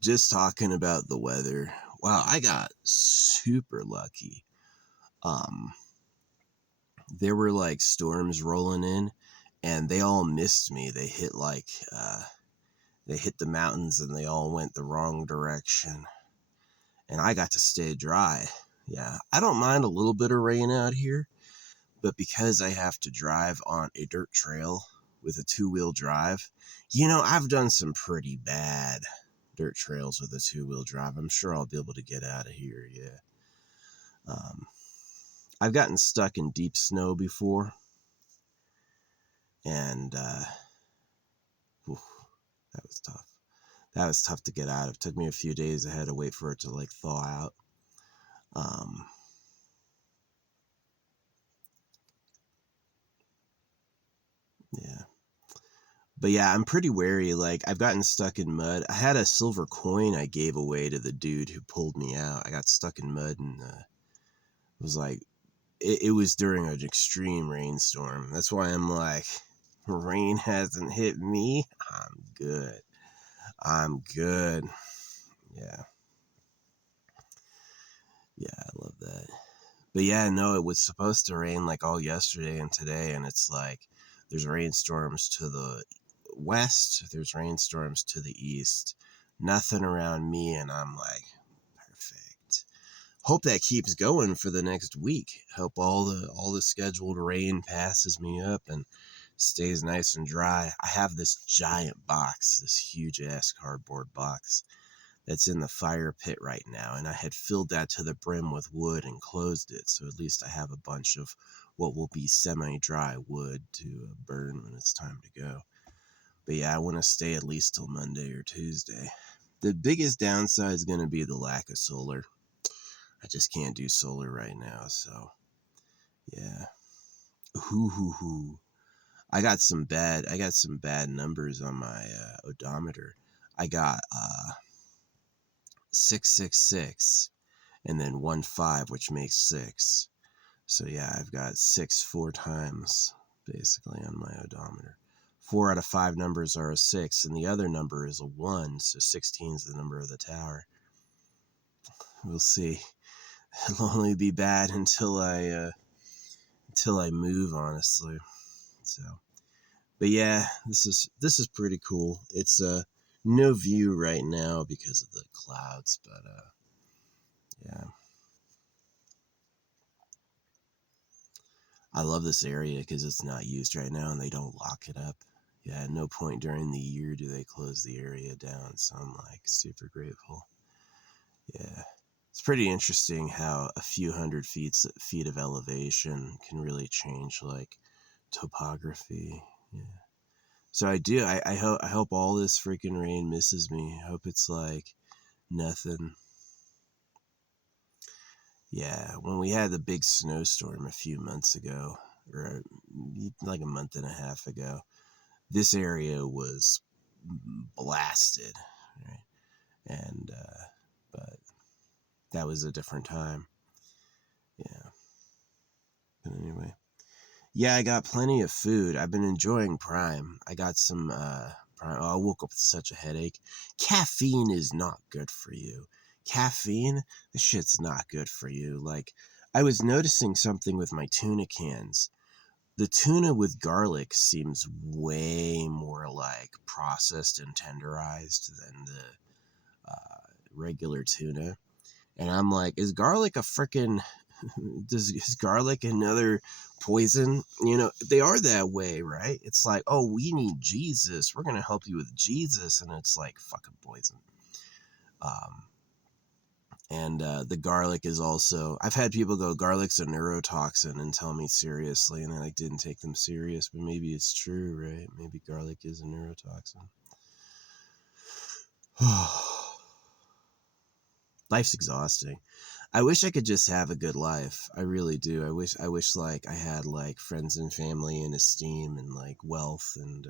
just talking about the weather. Wow, I got super lucky. Um, there were like storms rolling in, and they all missed me. They hit the mountains, and they all went the wrong direction, and I got to stay dry. Yeah, I don't mind a little bit of rain out here, but because I have to drive on a dirt trail with a two-wheel drive, I've done some pretty bad dirt trails with a two-wheel drive. I'm sure I'll be able to get out of here, yeah. Um, I've gotten stuck in deep snow before, and oof, that was tough. That was tough to get out of. It took me a few days. I had to wait for it to like thaw out. Um, yeah. But yeah, I'm pretty wary. Like, I've gotten stuck in mud. I had a silver coin I gave away to the dude who pulled me out. I got stuck in mud, and it was like, it was during an extreme rainstorm. That's why I'm like, rain hasn't hit me. I'm good. I'm good. Yeah. Yeah, I love that. But yeah, no, it was supposed to rain like all yesterday and today, and it's like there's rainstorms to the west, there's rainstorms to the east. Nothing around me, and I'm like, perfect. Hope that keeps going for the next week. Hope all the scheduled rain passes me up and stays nice and dry. I have this giant box, this huge ass cardboard box that's in the fire pit right now, and I had filled that to the brim with wood and closed it, so at least I have a bunch of what will be semi-dry wood to burn when it's time to go. But yeah, I want to stay at least till Monday or Tuesday. The biggest downside is going to be the lack of solar. I just can't do solar right now, so yeah. Hoo. I got some bad numbers on my odometer. I got 666 and then 15, which makes 6. So yeah, I've got 6 4 times basically on my odometer. 4 out of 5 numbers are a 6, and the other number is a 1, so 16 is the number of the tower. We'll see. It'll only be bad until I move, honestly. So, but yeah, this is pretty cool. It's no view right now because of the clouds, but yeah. I love this area because it's not used right now and they don't lock it up. Yeah, at no point during the year do they close the area down, so I'm like super grateful. Yeah. It's pretty interesting how a few hundred feet of elevation can really change like topography. Yeah. So I hope all this freaking rain misses me. I hope it's like nothing. Yeah, when we had the big snowstorm a few months ago, or like a month and a half ago, this area was blasted, right? And but that was a different time. Yeah. But anyway, yeah, I got plenty of food. I've been enjoying Prime. I got some Prime. Oh, I woke up with such a headache. Caffeine is not good for you. Caffeine, this shit's not good for you. Like, I was noticing something with my tuna cans. The tuna with garlic seems way more like processed and tenderized than the regular tuna. And I'm like, is garlic a freaking is garlic another poison? They are that way, right? It's like, oh, we need Jesus. We're gonna help you with Jesus, and it's like fucking poison. Um, and the garlic is also. I've had people go, garlic's a neurotoxin, and tell me seriously, and I like didn't take them serious, but maybe it's true, right? Maybe garlic is a neurotoxin. Life's exhausting. I wish I could just have a good life. I really do. I wish like I had like friends and family and esteem and like wealth and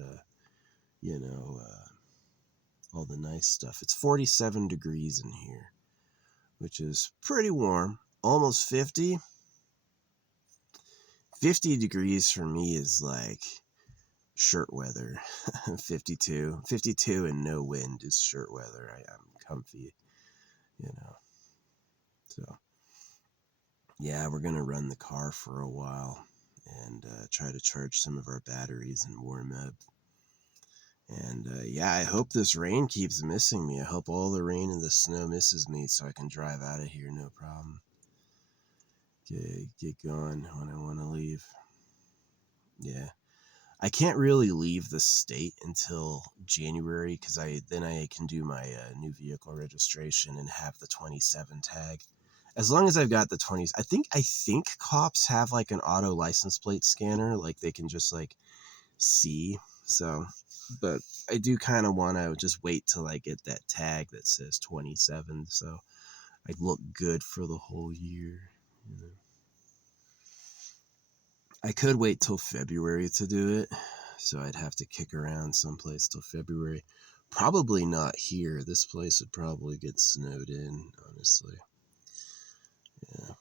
you know, all the nice stuff. It's 47 degrees in here, which is pretty warm. Almost 50. 50 degrees for me is like shirt weather. 52 and no wind is shirt weather. I'm comfy, you know. So yeah, we're gonna run the car for a while and try to charge some of our batteries and warm up. And yeah, I hope this rain keeps missing me. I hope all the rain and the snow misses me so I can drive out of here no problem. Get going when I want to leave. Yeah. I can't really leave the state until January because then I can do my new vehicle registration and have the 27 tag. As long as I've got the 20s, I think cops have like an auto license plate scanner, like they can just like see. So, but I do kind of want to just wait till I get that tag that says 27, so I look good for the whole year. You know. I could wait till February to do it, so I'd have to kick around someplace till February. Probably not here. This place would probably get snowed in, honestly. Yeah.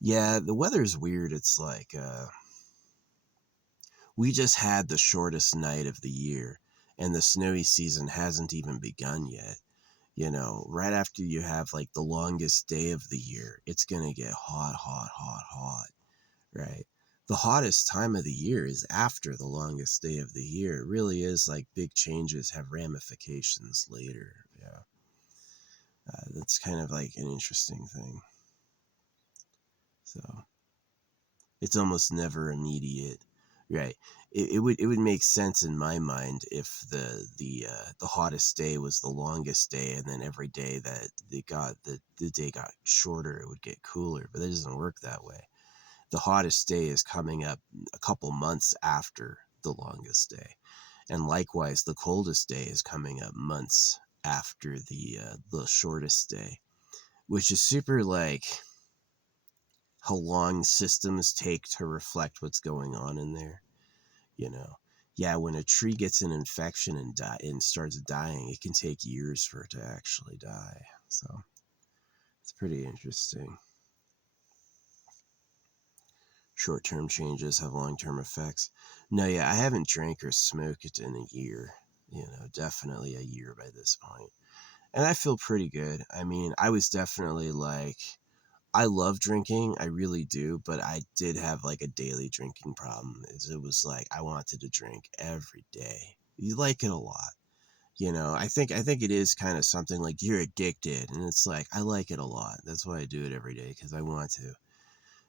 Yeah, the weather's weird. It's like we just had the shortest night of the year, and the snowy season hasn't even begun yet. You know, right after you have like the longest day of the year, it's gonna get hot, hot, hot, hot, right? The hottest time of the year is after the longest day of the year. It really is like big changes have ramifications later. Yeah. That's kind of like an interesting thing. So it's almost never immediate, right? It would make sense in my mind if the hottest day was the longest day, and then every day that the day got shorter, it would get cooler. But that doesn't work that way. The hottest day is coming up a couple months after the longest day, and likewise, the coldest day is coming up months after the shortest day, which is super like how long systems take to reflect what's going on in there, you know. Yeah, when a tree gets an infection and starts dying, it can take years for it to actually die. So it's pretty interesting. Short-term changes have long-term effects. No, yeah, I haven't drank or smoked in a year. You know, definitely a year by this point. And I feel pretty good. I mean, I was definitely like, I love drinking, I really do, but I did have like a daily drinking problem. It was like I wanted to drink every day. You like it a lot. You know, I think it is kind of something like you're addicted, and it's like I like it a lot. That's why I do it every day because I want to.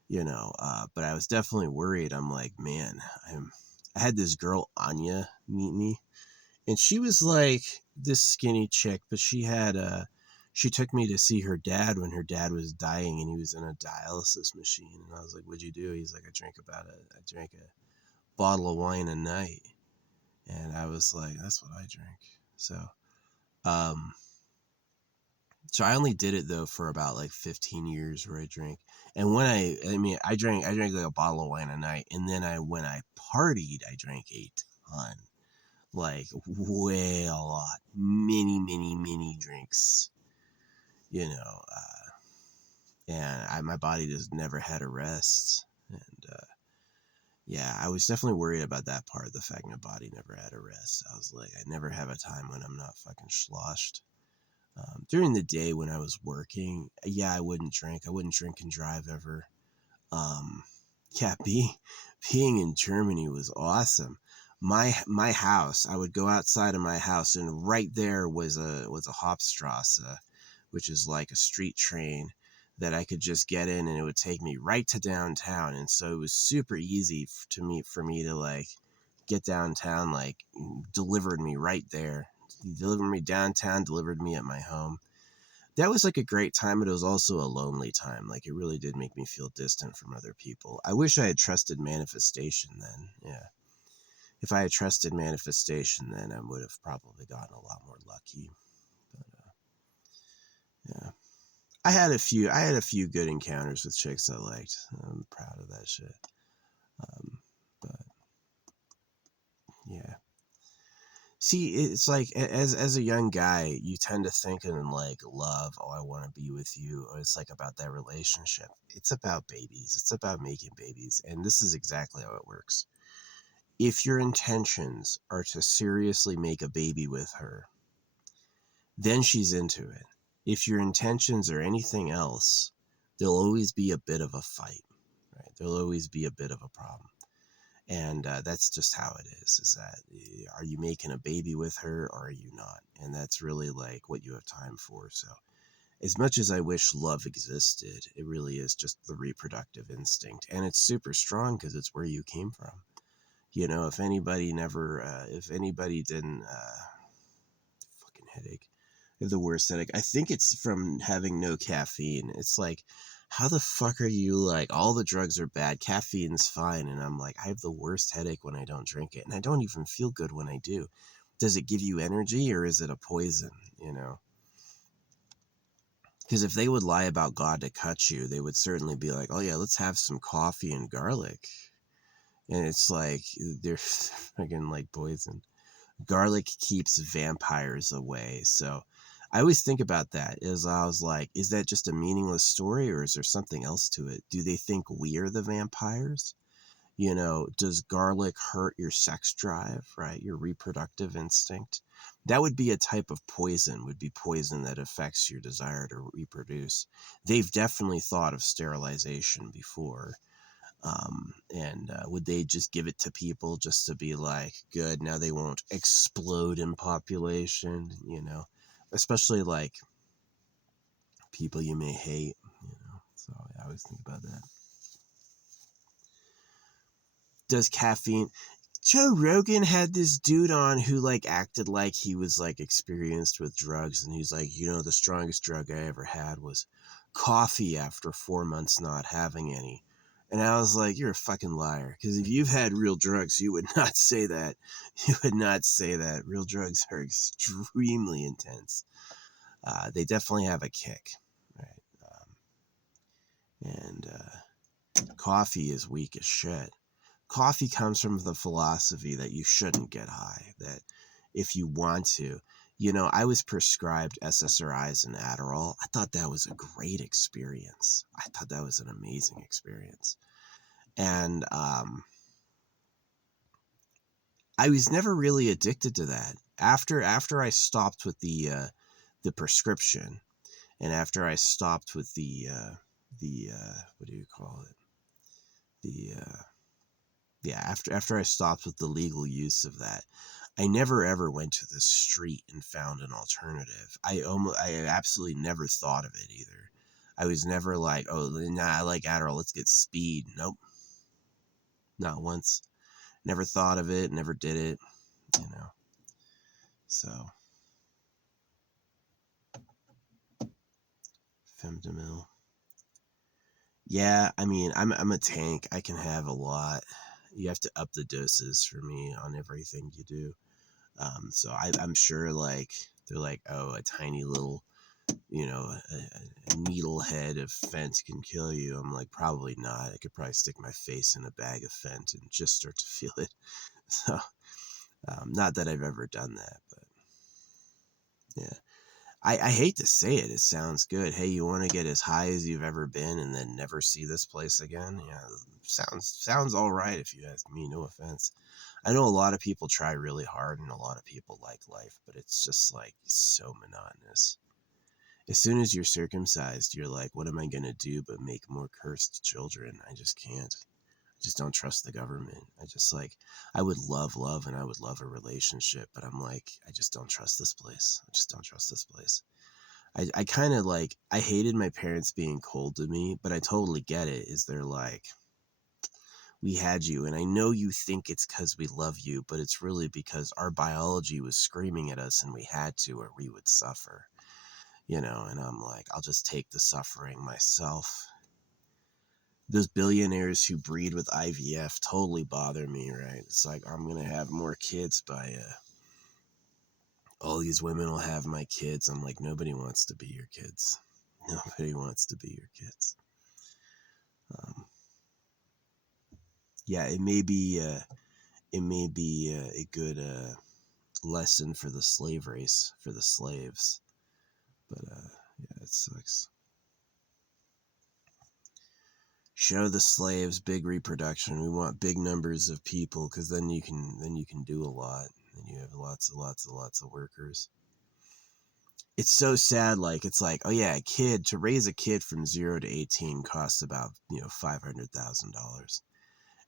You know, but I was definitely worried. I'm like, man, I had this girl Anya meet me, and she was like this skinny chick, but she took me to see her dad when her dad was dying and he was in a dialysis machine. And I was like, what'd you do? He's like, I drank a bottle of wine a night. And I was like, that's what I drink. Um, so I only did it though for about like 15 years where I drank. And when I drank like a bottle of wine a night. And then when I partied, I drank a ton, like way a lot, many drinks, you know, and my body just never had a rest. And yeah, I was definitely worried about that part, the fact my body never had a rest. I was like, I never have a time when I'm not fucking sloshed. During the day when I was working, yeah, I wouldn't drink. I wouldn't drink and drive ever. Um, yeah, being in Germany was awesome. My house, I would go outside of my house, and right there was a Hauptstrasse, which is like a street train that I could just get in, and it would take me right to downtown. And so it was super easy for me to like get downtown, like delivered me right there. He delivered me downtown, delivered me at my home. That was like a great time, but it was also a lonely time. Like it really did make me feel distant from other people. I wish I had trusted manifestation then. Yeah. If I had trusted manifestation then, I would have probably gotten a lot more lucky. But yeah. I had a few good encounters with chicks I liked. I'm proud of that shit. But yeah. See, it's like as a young guy, you tend to think in like love. Oh, I want to be with you. Or it's like about that relationship. It's about babies. It's about making babies, and this is exactly how it works. If your intentions are to seriously make a baby with her, then she's into it. If your intentions are anything else, there'll always be a bit of a fight, right? There'll always be a bit of a problem. And that's just how it is that are you making a baby with her or are you not? And that's really like what you have time for. So as much as I wish love existed, it really is just the reproductive instinct. And it's super strong because it's where you came from. You know, if anybody didn't, fucking headache, the worst headache. I think it's from having no caffeine. It's like, how the fuck are you like, all the drugs are bad, caffeine's fine, and I'm like, I have the worst headache when I don't drink it, and I don't even feel good when I do. Does it give you energy or is it a poison, you know? Because if they would lie about God to cut you, they would certainly be like, oh yeah, let's have some coffee and garlic. And it's like, they're fucking like poison. Garlic keeps vampires away. So I always think about that as I was like, is that just a meaningless story or is there something else to it? Do they think we're the vampires? You know, does garlic hurt your sex drive, right? Your reproductive instinct? That would be a type of poison, would be poison that affects your desire to reproduce. They've definitely thought of sterilization before. And would they just give it to people just to be like, good, now they won't explode in population, you know, especially like people you may hate, you know. So I always think about that. Does caffeine? Joe Rogan had this dude on who like acted like he was like experienced with drugs, and he's like, you know, the strongest drug I ever had was coffee after 4 months not having any. And I was like, you're a fucking liar. Because if you've had real drugs, you would not say that. You would not say that. Real drugs are extremely intense. They definitely have a kick, right? And coffee is weak as shit. Coffee comes from the philosophy that you shouldn't get high, that if you want to, you know, I was prescribed SSRIs and Adderall. I thought that was a great experience. I thought that was an amazing experience. And I was never really addicted to that. After I stopped with the prescription, and after I stopped with the what do you call it? The yeah, after I stopped with the legal use of that, I never ever went to the street and found an alternative. I absolutely never thought of it either. I was never like, oh, nah, I like Adderall, let's get speed. Nope, not once. Never thought of it, never did it, you know. So, Femdamil. Yeah, I mean, I'm a tank. I can have a lot. You have to up the doses for me on everything you do. So I'm sure like they're like, oh, a tiny little, you know, a needle head of Fent can kill you. I'm like, probably not. I could probably stick my face in a bag of Fent and just start to feel it. So, not that I've ever done that, but yeah. I hate to say it. It sounds good. Hey, you want to get as high as you've ever been and then never see this place again? Yeah, sounds all right if you ask me. No offense. I know a lot of people try really hard and a lot of people like life, but it's just like so monotonous. As soon as you're circumcised, you're like, what am I going to do but make more cursed children? I just can't. I just don't trust the government. I just like, I would love and I would love a relationship, but I'm like, I just don't trust this place. I just don't trust this place. I kind of like, I hated my parents being cold to me, but I totally get it. Is they're like, we had you, and I know you think it's because we love you, but it's really because our biology was screaming at us and we had to, or we would suffer, you know. And I'm like, I'll just take the suffering myself. Those billionaires who breed with IVF totally bother me, right? It's like, I'm gonna have more kids by all these women will have my kids. I'm like, nobody wants to be your kids. Nobody wants to be your kids. um, yeah, it may be a good lesson for the slave race, for the slaves. But yeah, it sucks. Show the slaves big reproduction. We want big numbers of people, because then you can do a lot. And you have lots of workers. It's so sad. Like, it's like, oh yeah, to raise a kid from 0 to 18 costs about $500,000.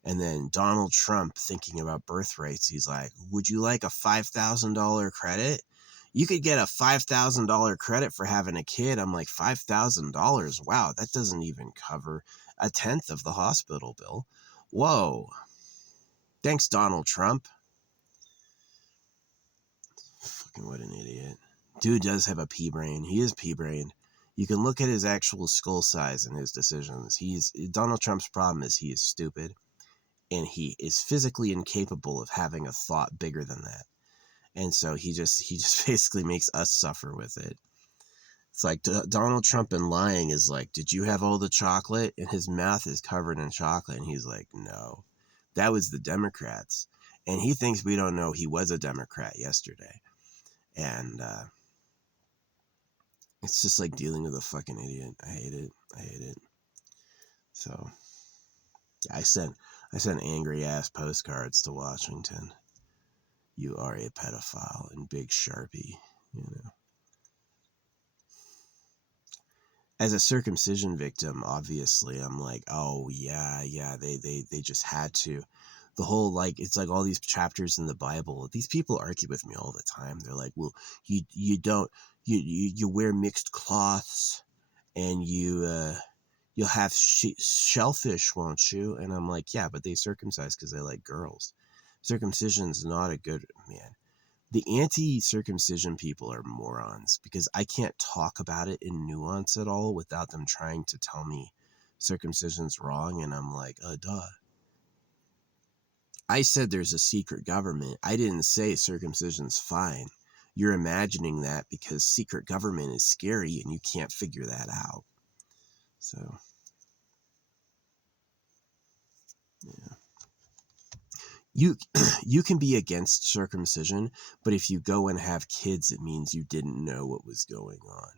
And then Donald Trump, thinking about birth rates, he's like, would you like a $5,000 credit? You could get a $5,000 credit for having a kid. I'm like, $5,000? Wow, that doesn't even cover a tenth of the hospital bill. Whoa. Thanks, Donald Trump. Fucking what an idiot. Dude does have a pea brain. He is pea brain. You can look at his actual skull size and his decisions. Donald Trump's problem is he is stupid, and he is physically incapable of having a thought bigger than that. And so he just basically makes us suffer with it. It's like Donald Trump in lying is like, did you have all the chocolate? And his mouth is covered in chocolate. And he's like, no, that was the Democrats. And he thinks we don't know he was a Democrat yesterday. And it's just like dealing with a fucking idiot. I hate it. So I sent angry ass postcards to Washington. You are a pedophile, in big Sharpie, As a circumcision victim, obviously, I'm like, oh yeah, they just had to. The whole, like, it's like all these chapters in the Bible. These people argue with me all the time. They're like, well, you don't, you wear mixed cloths, and you'll have shellfish, won't you? And I'm like, yeah, but they circumcise because they like girls. Circumcision's not a good, man. The anti-circumcision people are morons, because I can't talk about it in nuance at all without them trying to tell me circumcision's wrong. And I'm like, duh. I said there's a secret government. I didn't say circumcision's fine. You're imagining that because secret government is scary and you can't figure that out. So, yeah. You can be against circumcision, but if you go and have kids, it means you didn't know what was going on.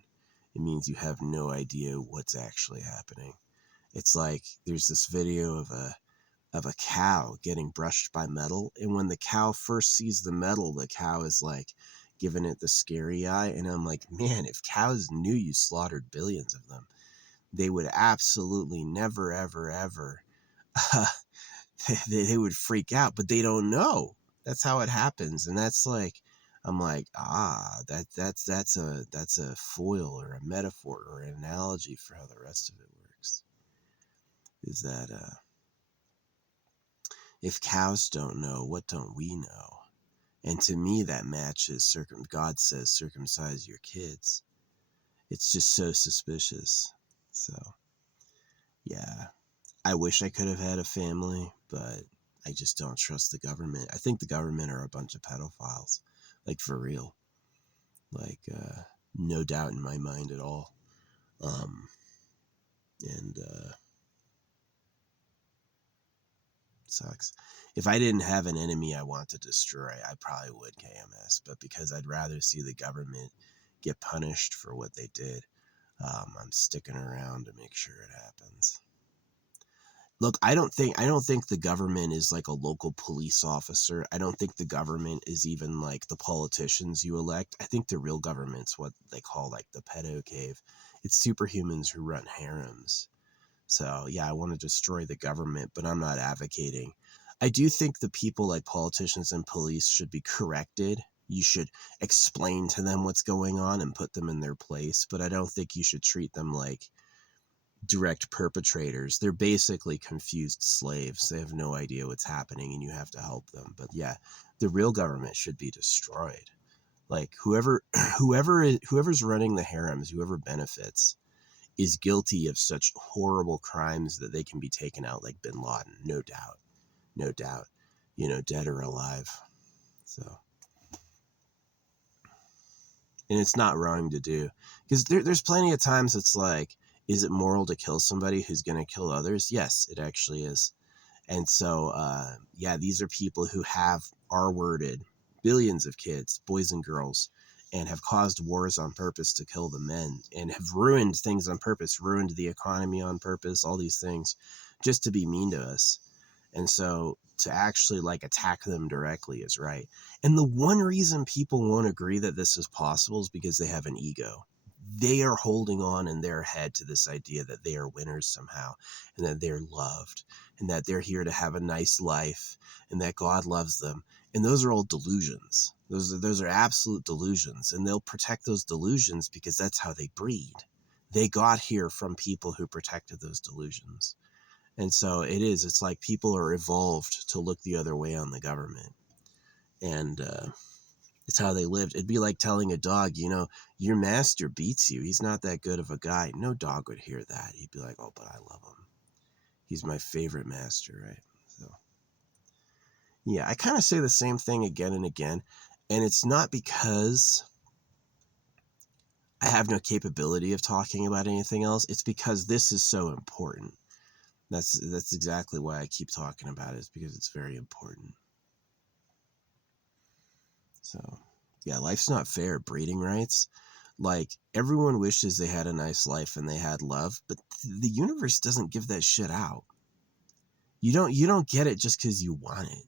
It means you have no idea what's actually happening. It's like there's this video of a cow getting brushed by metal, and when the cow first sees the metal, the cow is like giving it the scary eye. And I'm like, man, if cows knew you slaughtered billions of them, they would absolutely never, ever, ever they would freak out, but they don't know. That's how it happens. And that's like, I'm like, that's a foil or a metaphor or an analogy for how the rest of it works. Is that if cows don't know, what don't we know? And to me, that matches God says circumcise your kids. It's just so suspicious. So, yeah. I wish I could have had a family, but I just don't trust the government. I think the government are a bunch of pedophiles. Like, for real. Like, no doubt in my mind at all. And sucks. If I didn't have an enemy I want to destroy, I probably would KMS. But because I'd rather see the government get punished for what they did, I'm sticking around to make sure it happens. Look, I don't think the government is like a local police officer. I don't think the government is even like the politicians you elect. I think the real government's what they call like the pedo cave. It's superhumans who run harems. So yeah, I want to destroy the government, but I'm not advocating. I do think the people like politicians and police should be corrected. You should explain to them what's going on and put them in their place, but I don't think you should treat them like direct perpetrators. They're basically confused slaves. They have no idea what's happening and you have to help them. But yeah, the real government should be destroyed. Like whoever's running the harems, whoever benefits, is guilty of such horrible crimes that they can be taken out, like bin Laden. No doubt, dead or alive. So, and it's not wrong to do, because there's plenty of times it's like, is it moral to kill somebody who's going to kill others? Yes, it actually is. And so, yeah, these are people who have R-worded billions of kids, boys and girls, and have caused wars on purpose to kill the men, and have ruined things on purpose, ruined the economy on purpose, all these things, just to be mean to us. And so to actually like attack them directly is right. And the one reason people won't agree that this is possible is because they have an ego. They are holding on in their head to this idea that they are winners somehow, and that they're loved, and that they're here to have a nice life, and that God loves them. And those are all delusions. Those are absolute delusions, and they'll protect those delusions because that's how they breed. They got here from people who protected those delusions. And so it's like people are evolved to look the other way on the government. And it's how they lived. It'd be like telling a dog, your master beats you. He's not that good of a guy. No dog would hear that. He'd be like, oh, but I love him. He's my favorite master, right? So, yeah, I kind of say the same thing again and again. And it's not because I have no capability of talking about anything else. It's because this is so important. That's exactly why I keep talking about it, is because it's very important. So, yeah, life's not fair. Breeding rights. Like, everyone wishes they had a nice life and they had love, but the universe doesn't give that shit out. You don't get it just because you want it.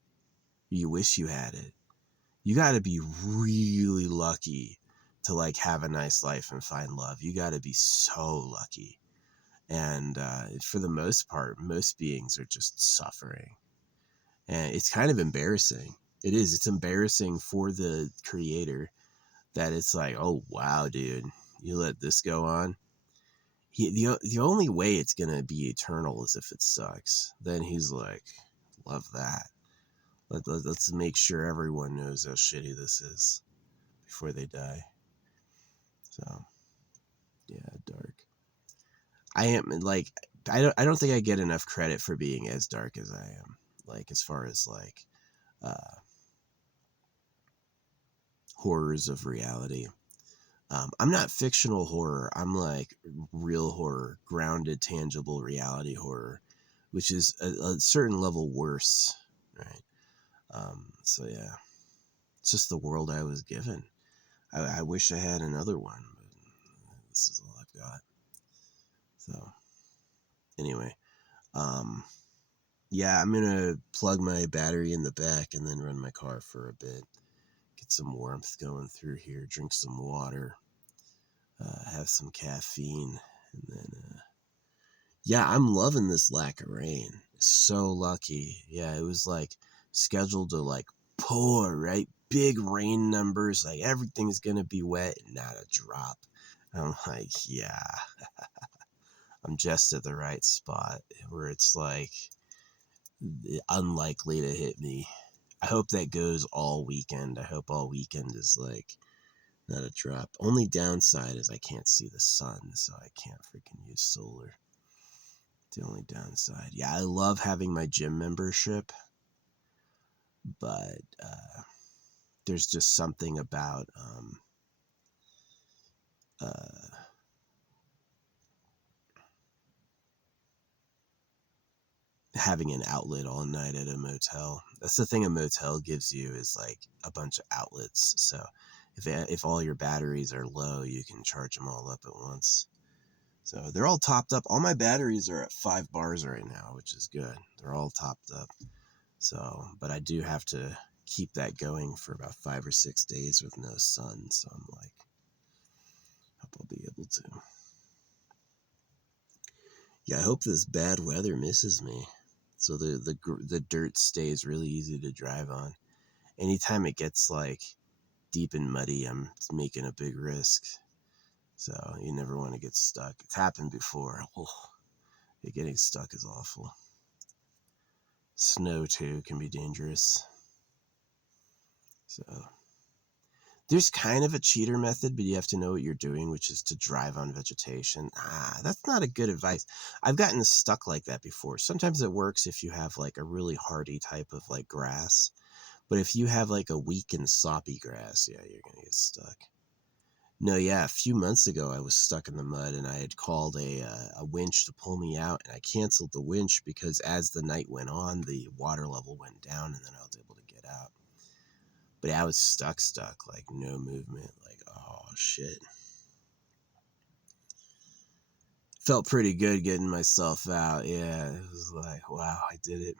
You wish you had it. You got to be really lucky to like have a nice life and find love. You got to be so lucky. And for the most part, most beings are just suffering. And it's kind of embarrassing. It is. It's embarrassing for the creator that it's like, oh, wow, dude, you let this go on. The only way it's going to be eternal is if it sucks. Then he's like, love that. Let's make sure everyone knows how shitty this is before they die. So, yeah, dark. I am like, I don't think I get enough credit for being as dark as I am. Like, as far as like horrors of reality. I'm not fictional horror. I'm like real horror, grounded, tangible reality horror, which is a certain level worse, right? So yeah, it's just the world I was given. I wish I had another one, but this is all I've got. So anyway, yeah, I'm gonna plug my battery in the back and then run my car for a bit, get some warmth going through here, drink some water, have some caffeine, and then yeah, I'm loving this lack of rain. So lucky. Yeah, it was like scheduled to like pour, right? Big rain numbers, like everything's gonna be wet and not a drop. I'm like, yeah, I'm just at the right spot where it's like unlikely to hit me. I hope that goes all weekend. I hope all weekend is like not a drop. Only downside is I can't see the sun, so I can't freaking use solar. The only downside. Yeah, I love having my gym membership, but there's just something about having an outlet all night at a motel. That's the thing a motel gives you, is like a bunch of outlets. So if all your batteries are low, you can charge them all up at once. So they're all topped up. All my batteries are at 5 bars right now, which is good. They're all topped up. So, but I do have to keep that going for about 5 or 6 days with no sun. So I'm like, hope I'll be able to. Yeah, I hope this bad weather misses me, so the dirt stays really easy to drive on. Anytime it gets like deep and muddy, I'm making a big risk. So you never want to get stuck. It's happened before. Oh, getting stuck is awful. Snow too can be dangerous. So there's kind of a cheater method, but you have to know what you're doing, which is to drive on vegetation. That's not a good advice. I've gotten stuck like that before. Sometimes it works if you have like a really hardy type of like grass. But if you have like a weak and soppy grass, yeah, you're going to get stuck. No, yeah, a few months ago I was stuck in the mud and I had called a winch to pull me out, and I canceled the winch because as the night went on, the water level went down and then I was able to get out. But I was stuck, like no movement. Like, oh shit. Felt pretty good getting myself out. Yeah, it was like, wow, I did it.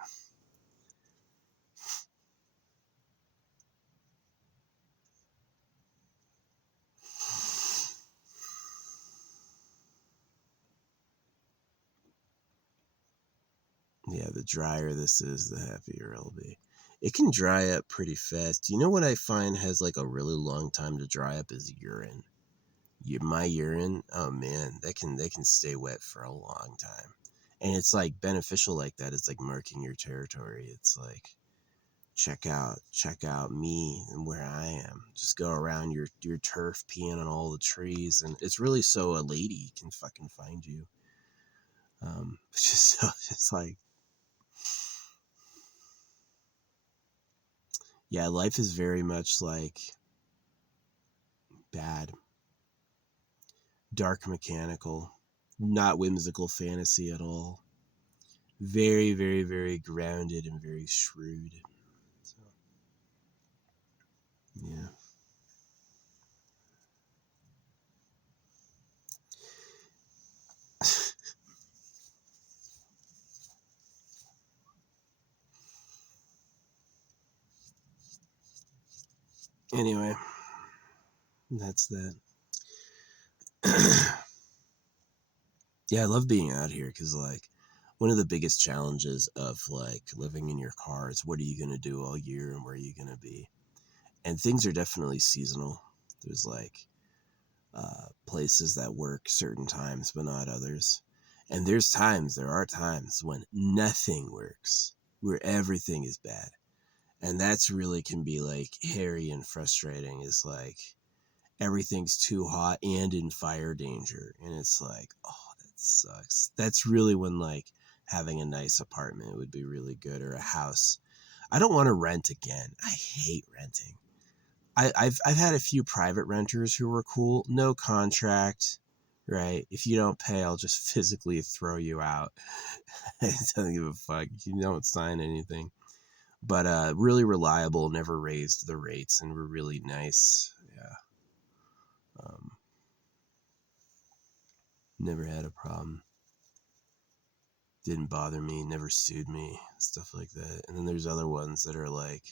Yeah, the drier this is, the happier I'll be. It can dry up pretty fast. You know what I find has like a really long time to dry up is urine. My urine, oh man, that can stay wet for a long time. And it's like beneficial like that. It's like marking your territory. It's like check out me and where I am. Just go around your turf peeing on all the trees, and it's really so a lady can fucking find you. It's just so it's like, yeah, life is very much like bad, dark, mechanical, not whimsical fantasy at all. Very, very, very grounded and very shrewd. So, yeah. Anyway, that's that. Yeah, I love being out here because, like, one of the biggest challenges of like living in your car is what are you going to do all year and where are you going to be? And things are definitely seasonal. There's like places that work certain times, but not others. And there are times when nothing works, where everything is bad. And that's really can be like hairy and frustrating. Is like everything's too hot and in fire danger. And it's like, oh, that sucks. That's really when like having a nice apartment would be really good, or a house. I don't want to rent again. I hate renting. I've had a few private renters who were cool. No contract, right? If you don't pay, I'll just physically throw you out. I don't give a fuck. You don't sign anything. But really reliable, never raised the rates, and were really nice. Yeah. Um, Never had a problem. Didn't bother me, never sued me, stuff like that. And then there's other ones that are like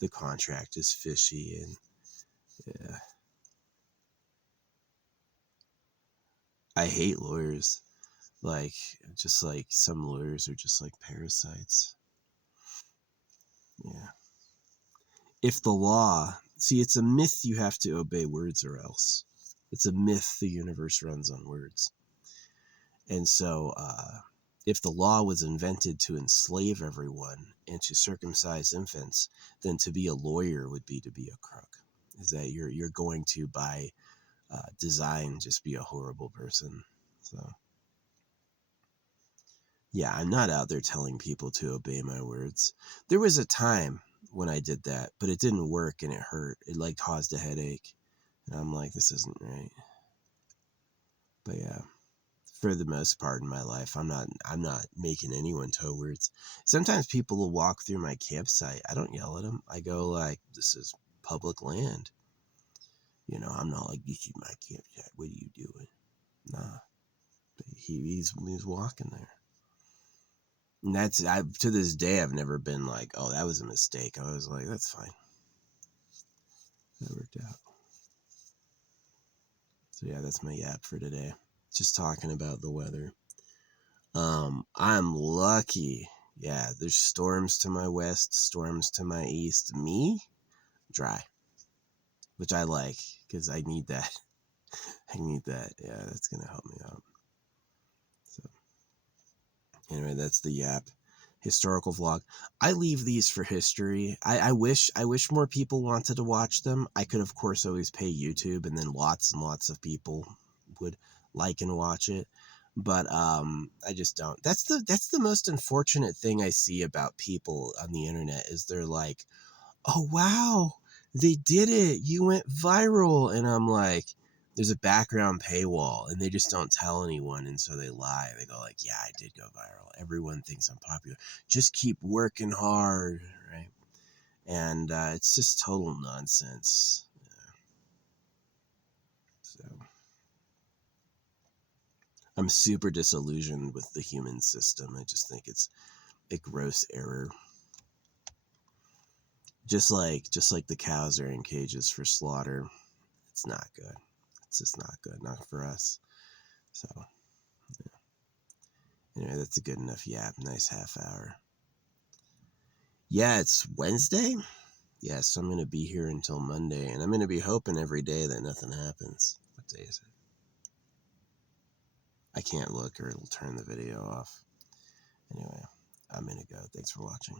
the contract is fishy, and yeah. I hate lawyers. Like, just like some lawyers are just like parasites. Yeah. If the law, see, it's a myth you have to obey words or else. It's a myth the universe runs on words. And so, if the law was invented to enslave everyone and to circumcise infants, then to be a lawyer would be to be a crook. Is that you're going to, by design, just be a horrible person. So, yeah, I'm not out there telling people to obey my words. There was a time when I did that, but it didn't work and it hurt. It like caused a headache. And I'm like, this isn't right. But yeah, for the most part in my life, I'm not making anyone toe words. Sometimes people will walk through my campsite. I don't yell at them. I go like, this is public land. I'm not like, this is my campsite. What are you doing? Nah. He's walking there. And to this day, I've never been like, oh, that was a mistake. I was like, that's fine. That worked out. So yeah, that's my yap for today. Just talking about the weather. I'm lucky. Yeah, there's storms to my west, storms to my east. Me, dry, which I like because I need that. I need that. Yeah, that's gonna help me out. So anyway, that's the yap. Historical vlog. I leave these for history. I wish more people wanted to watch them. I could of course always pay YouTube, and then lots and lots of people would like and watch it. But I just don't. That's the most unfortunate thing I see about people on the internet is they're like, oh wow, they did it. You went viral. And I'm like, there's a background paywall and they just don't tell anyone. And so they lie. They go like, yeah, I did go viral. Everyone thinks I'm popular. Just keep working hard. Right. And it's just total nonsense. So I'm super disillusioned with the human system. I just think it's a gross error. Just like the cows are in cages for slaughter. It's not good. It's just not good. Not for us. So anyway, that's a good enough yap. Nice half hour. Yeah, it's Wednesday. Yeah, so I'm going to be here until Monday, and I'm going to be hoping every day that nothing happens. What day is it? I can't look or it'll turn the video off. Anyway, I'm going to go. Thanks for watching.